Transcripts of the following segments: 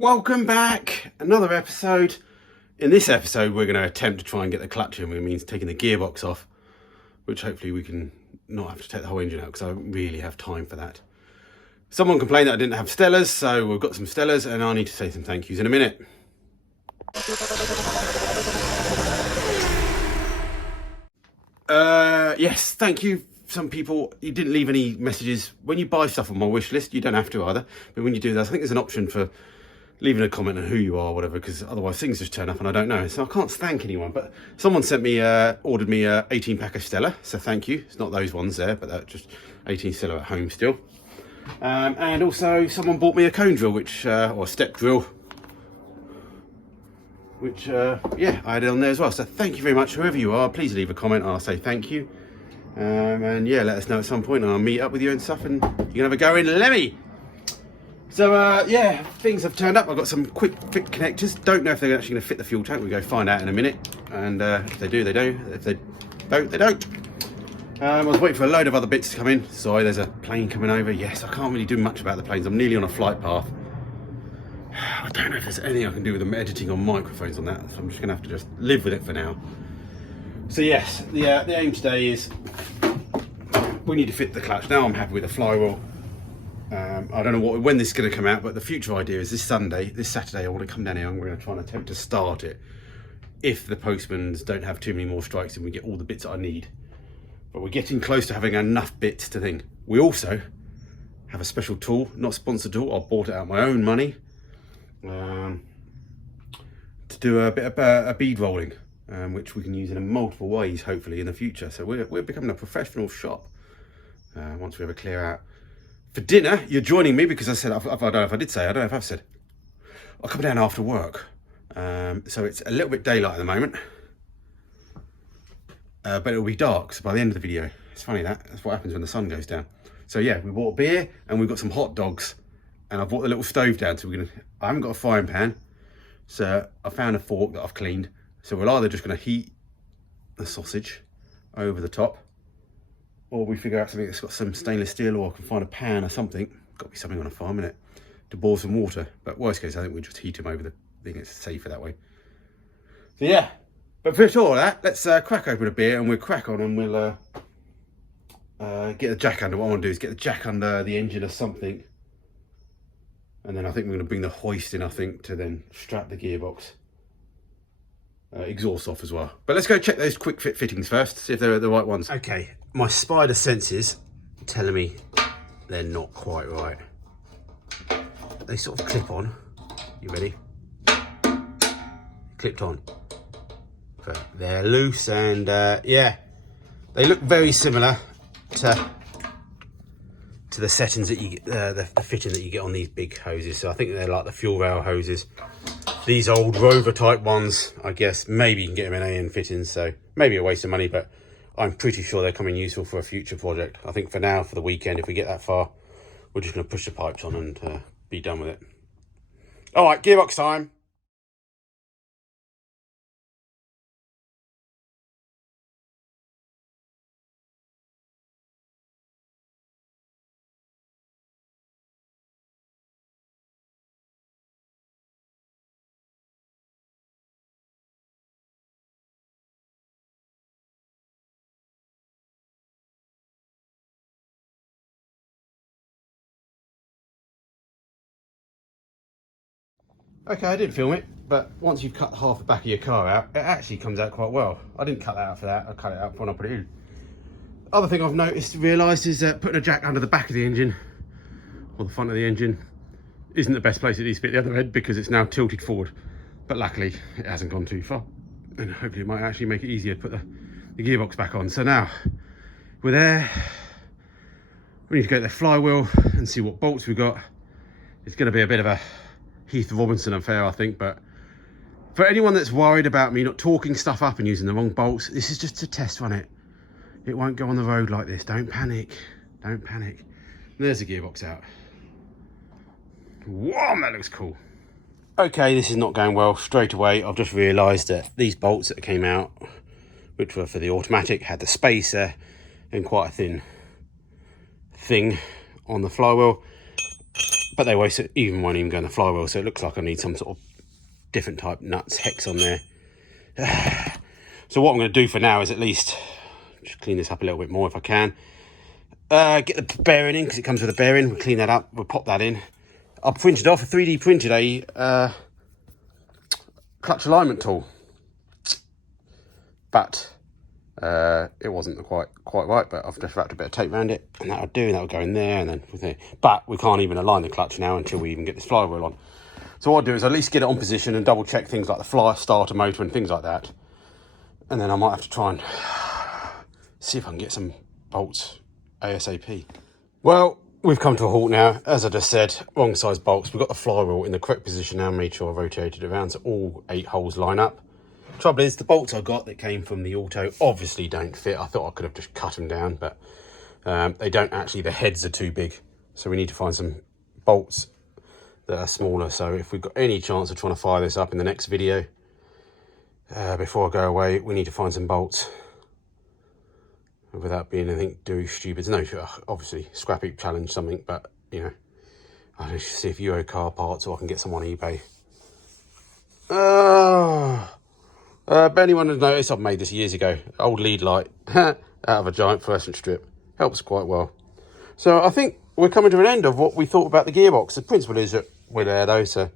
Welcome back, another episode. In this episode we're going to attempt to try and get the clutch in, which means taking the gearbox off, which hopefully we can not have to take the whole engine out because I don't really have time for that. Someone complained that I didn't have Stellas, so we've got some Stellas and I need to say some thank yous in a minute. Yes, thank you. Some people, you didn't leave any messages. When you buy stuff on my wish list, you don't have to either, but when you do that, I think there's an option for leaving a comment on who you are or whatever, because otherwise things just turn up and I don't know. So I can't thank anyone, but someone sent me, ordered me a 18 pack of Stella. So thank you. It's not those ones there, but just 18 Stella at home still. And also someone bought me a cone drill, which, or a step drill, which, yeah, I had it on there as well. So thank you very much, whoever you are. Please leave a comment and I'll say thank you. And yeah, let us know at some point and I'll meet up with you and stuff and you can have a go in Lemmy. So yeah, things have turned up. I've got some quick fit connectors. Don't know if they're actually going to fit the fuel tank. We'll go find out in a minute. And if they do, they do. If they don't, they don't. I was waiting for a load of other bits to come in. Sorry, there's a plane coming over. Yes, I can't really do much about the planes. I'm nearly on a flight path. I don't know if there's anything I can do with them editing on microphones on that. So I'm just going to have to just live with it for now. So yes, the aim today is we need to fit the clutch. Now I'm happy with the flywheel. I don't know when this is going to come out, but the future idea is this Saturday, I want to come down here and we're going to try and attempt to start it. If the postmans don't have too many more strikes and we get all the bits that I need. But we're getting close to having enough bits to think. We also have a special tool, not sponsored tool, I bought it out of my own money, to do a bit of bead rolling, which we can use in multiple ways, hopefully, in the future. So we're becoming a professional shop once we have a clear out. For dinner, you're joining me because I said, I don't know if I did say, I don't know if I've said, I'll come down after work. So it's a little bit daylight at the moment, but it'll be dark. So by the end of the video, it's funny that's what happens when the sun goes down. So yeah, we bought a beer and we've got some hot dogs and I brought the little stove down. So I haven't got a frying pan. So I found a fork that I've cleaned. So we're either just going to heat the sausage over the top, or we figure out something that's got some stainless steel, or I can find a pan or something. Got to be something on a farm, innit? To boil some water. But worst case, I think we'll just heat them over the thing. It's safer that way. So yeah, but for all that, let's crack open a beer and we'll crack on and we'll get the jack under. What I want to do is get the jack under the engine or something. And then I think we're going to bring the hoist in, I think, to then strap the gearbox. Exhaust off as well. But let's go check those quick fit fittings first, see if they're the right ones. Okay, my spider senses telling me they're not quite right. They sort of clip on. You ready? Clipped on. But they're loose and yeah, they look very similar to the settings that you get, the fitting that you get on these big hoses. So I think they're like the fuel rail hoses. These old Rover type ones, I guess, maybe you can get them in AN fittings, so maybe a waste of money, but I'm pretty sure they're coming useful for a future project. I think for now, for the weekend, if we get that far, we're just going to push the pipes on and be done with it. All right, gearbox time. Okay, I didn't film it, but once you've cut half the back of your car out, it actually comes out quite well. I didn't cut that out for that, I cut it out when I put it in. Other thing I've realised is that putting a jack under the back of the engine, or the front of the engine, isn't the best place. It needs to be at the other end because it's now tilted forward. But luckily, it hasn't gone too far. And hopefully it might actually make it easier to put the gearbox back on. So now, we're there. We need to go to the flywheel and see what bolts we've got. It's going to be a bit of a Heath Robinson affair, I think, but for anyone that's worried about me not talking stuff up and using the wrong bolts, this is just a test run. It won't go on the road like this. Don't panic. Don't panic. There's the gearbox out. Wow, that looks cool. Okay, this is not going well. Straight away, I've just realised that these bolts that came out, which were for the automatic, had the spacer and quite a thin thing on the flywheel. but they won't even go in the flywheel, so it looks like I need some sort of different type nuts hex on there. So what I'm going to do for now is at least just clean this up a little bit more if I can. Get the bearing in, because it comes with a bearing. We'll clean that up, we'll pop that in. I printed off, a 3D printed a clutch alignment tool, but it wasn't quite right, but I've just wrapped a bit of tape around it, and that'll do, and that'll go in there, and then with it. But we can't even align the clutch now until we even get this flywheel on. So what I'll do is at least get it on position and double check things like the starter motor and things like that, and then I might have to try and see if I can get some bolts ASAP. Well, we've come to a halt now. As I just said, wrong size bolts. We've got the flywheel in the correct position now, made sure I rotated it around so all 8 holes line up. Trouble is, the bolts I got that came from the auto obviously don't fit. I thought I could have just cut them down, but they don't actually. The heads are too big, so we need to find some bolts that are smaller. So if we've got any chance of trying to fire this up in the next video, before I go away, we need to find some bolts without being anything too stupid. No, obviously scrap heap challenge something, but you know, I'll just see if Euro car parts or I can get some on eBay. But anyone has noticed, I've made this years ago. Old lead light out of a giant fluorescent strip. Helps quite well. So I think we're coming to an end of what we thought about the gearbox. The principle is that we're there though, so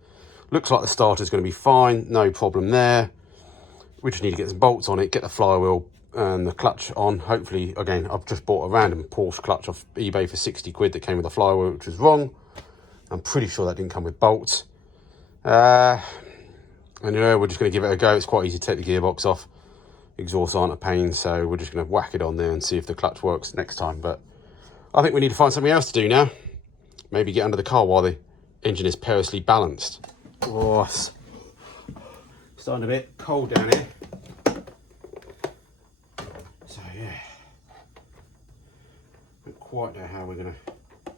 looks like the starter's going to be fine. No problem there. We just need to get some bolts on it, get the flywheel and the clutch on. Hopefully, again, I've just bought a random Porsche clutch off eBay for 60 quid that came with a flywheel, which was wrong. I'm pretty sure that didn't come with bolts. And we're just going to give it a go. It's quite easy to take the gearbox off. Exhausts aren't a pain, so we're just going to whack it on there and see if the clutch works next time. But I think we need to find something else to do now. Maybe get under the car while the engine is perilously balanced. Oh, it's starting a bit cold down here. So yeah, I don't quite know how we're going to... I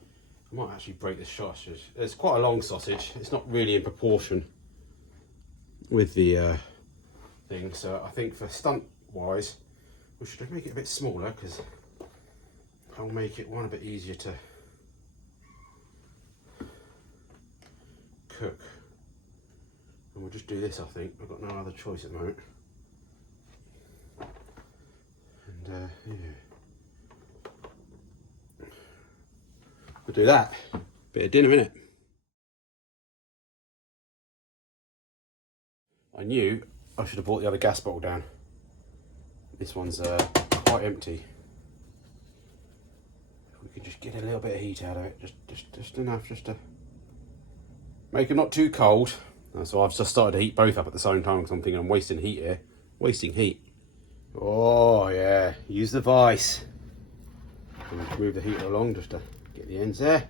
might actually break this sausage. It's quite a long sausage. It's not really in proportion with the thing, so I think for stunt wise we should make it a bit smaller, because I'll make it a bit easier to cook, and we'll just do this. I think I've got no other choice at the moment, and yeah, we'll do that. Bit of dinner, innit? I knew I should have brought the other gas bottle down. This one's quite empty. If we could just get a little bit of heat out of it, just enough, just to make them not too cold. So I've just started to heat both up at the same time, because I'm thinking I'm wasting heat here. Wasting heat. Oh yeah, use the vice. And move the heater along just to get the ends there.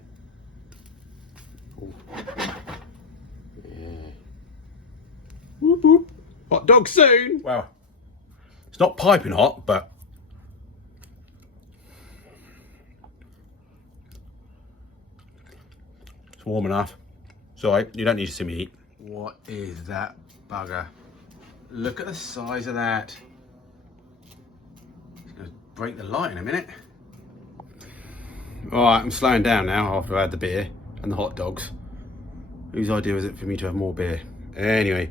Ooh. Whoop, whoop. Hot dog soon. Well, it's not piping hot, but it's warm enough. Sorry, you don't need to see me eat. What is that bugger? Look at the size of that. It's going to break the light in a minute. All right, I'm slowing down now after I had the beer and the hot dogs. Whose idea was it for me to have more beer? Anyway.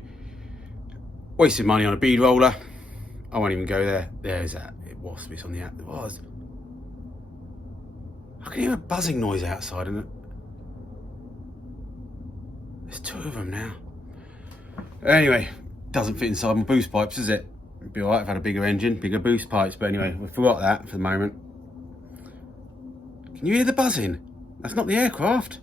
Wasted money on a bead roller. I won't even go there. There's that. It was. It's on the app. It was. I can hear a buzzing noise outside, and there's 2 of them now. Anyway, doesn't fit inside my boost pipes, does it? It'd be alright if I had a bigger engine, bigger boost pipes. But anyway, we forgot that for the moment. Can you hear the buzzing? That's not the aircraft.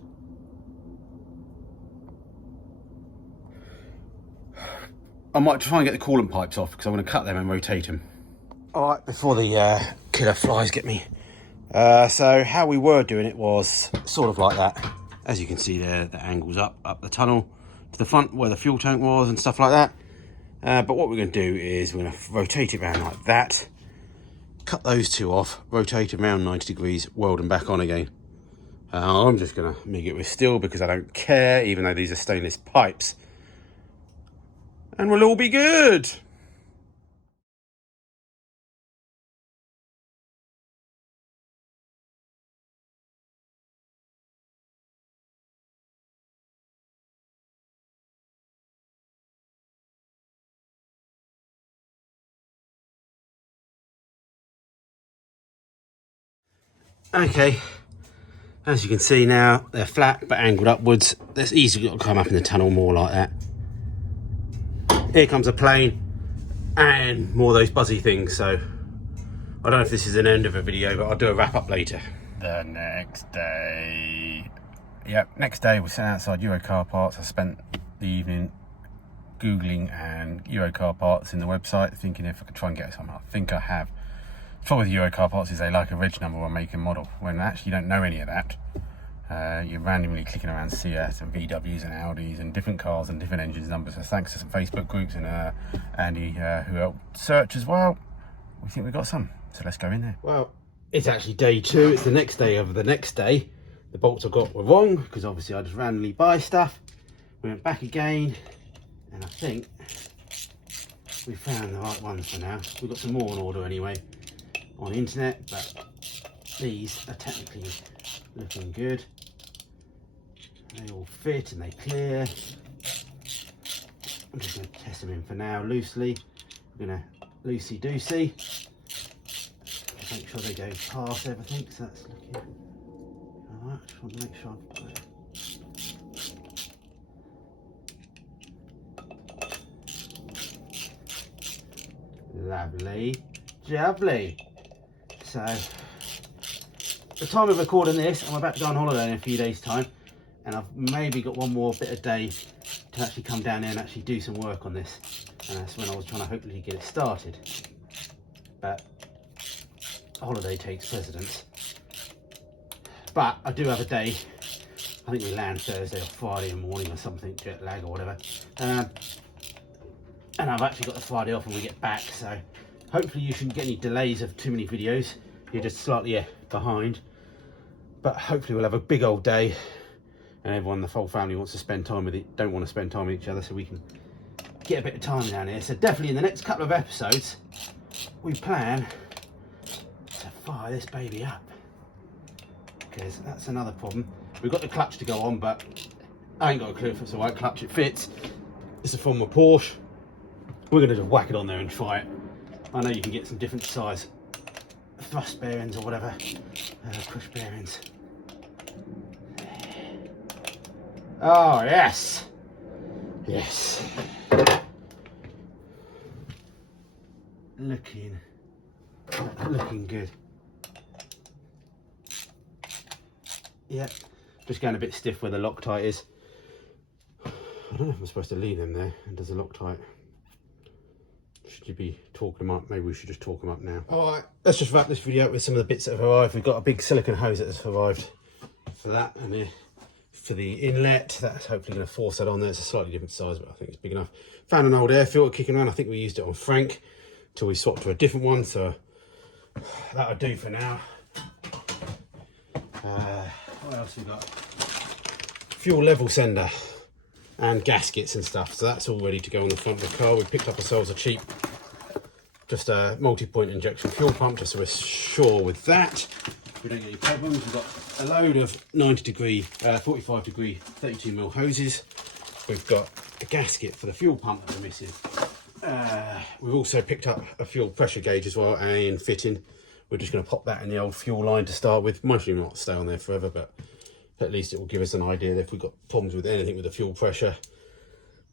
I might try and get the coolant pipes off, because I want to cut them and rotate them. All right, before the killer flies get me. So how we were doing it was sort of like that. As you can see there, the angle's up the tunnel to the front where the fuel tank was and stuff like that. But what we're going to do is we're going to rotate it around like that. Cut those 2 off, rotate them around 90 degrees, weld them back on again. I'm just going to make it with steel because I don't care, even though these are stainless pipes. And we'll all be good. Okay, as you can see now, they're flat but angled upwards. That's easily got to come up in the tunnel more like that. Here comes a plane and more of those buzzy things. So I don't know if this is an end of a video, but I'll do a wrap up later. The next day. Yep, next day we're sitting outside Euro car parts. I spent the evening Googling and Euro car parts in the website, thinking if I could try and get some. I think I have. The trouble with Euro car parts is they like a reg number or make and model, when actually you don't know any of that. You're randomly clicking around Seat and VWs and Audis and different cars and different engines numbers. So thanks to some Facebook groups and Andy who helped search as well, we think we've got some. So let's go in there. Well, it's actually day 2. It's the next day of the next day. The bolts I got were wrong because obviously I just randomly buy stuff. We went back again and I think we found the right ones for now. We've got some more on order anyway on the internet, but these are technically looking good. They all fit and they clear. I'm just going to test them in for now loosely. We're going to loosey-doosey. Make sure they go past everything, so that's looking alright. Just want to make sure I've got it. Lovely, lovely. So, the time of recording this, I'm about to go on holiday in a few days' time, and I've maybe got one more bit of day to actually come down here and actually do some work on this. And that's when I was trying to hopefully get it started. But holiday takes precedence. But I do have a day. I think we land Thursday or Friday morning or something, jet lag or whatever. And I've actually got the Friday off when we get back, so hopefully you shouldn't get any delays of too many videos. You're just slightly behind, but hopefully we'll have a big old day and everyone, the whole family wants to spend time with it, don't want to spend time with each other, so we can get a bit of time down here. So definitely in the next couple of episodes we plan to fire this baby up, because that's another problem. We've got the clutch to go on, but I ain't got a clue if it's the right clutch. It fits. It's a former Porsche. We're going to just whack it on there and try it. I know you can get some different size thrust bearings or whatever, push bearings. Oh yes, yes. Looking good. Yep, just going a bit stiff where the Loctite is. I don't know if I'm supposed to leave them there. And does the Loctite? Should you be talking them up? Maybe we should just talk them up now. All right, let's just wrap this video up with some of the bits that have arrived. We've got a big silicone hose that has arrived for that, and for the inlet, that's hopefully going to force that on there. It's a slightly different size, but I think it's big enough. Found an old air filter kicking around. I think we used it on Frank till we swapped to a different one, so that'll do for now. What else we got? Fuel level sender and gaskets and stuff, so that's all ready to go on the front of the car. We picked up ourselves a cheap, just a multi-point injection fuel pump, just so we're sure with that we don't get any problems. We've got a load of 90 degree, 45 degree 32mm hoses. We've got a gasket for the fuel pump that we're missing. We've also picked up a fuel pressure gauge as well and fitting. We're just going to pop that in the old fuel line to start with. Might not stay on there forever, but at least it will give us an idea if we've got problems with anything with the fuel pressure,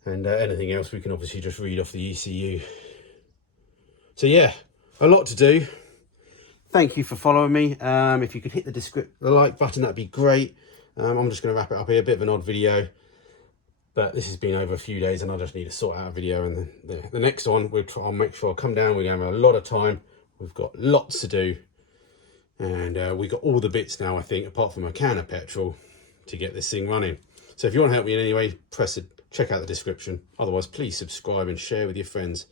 and anything else we can obviously just read off the ECU. So yeah, a lot to do. Thank you for following me. If you could hit the like button, that'd be great. I'm just going to wrap it up here. A bit of an odd video, but this has been over a few days and I just need to sort out a video. And the next one, I'll make sure I'll come down. We're going to have a lot of time. We've got lots to do. And we got all the bits now, I think, apart from a can of petrol, to get this thing running. So if you want to help me in any way, check out the description. Otherwise, please subscribe and share with your friends.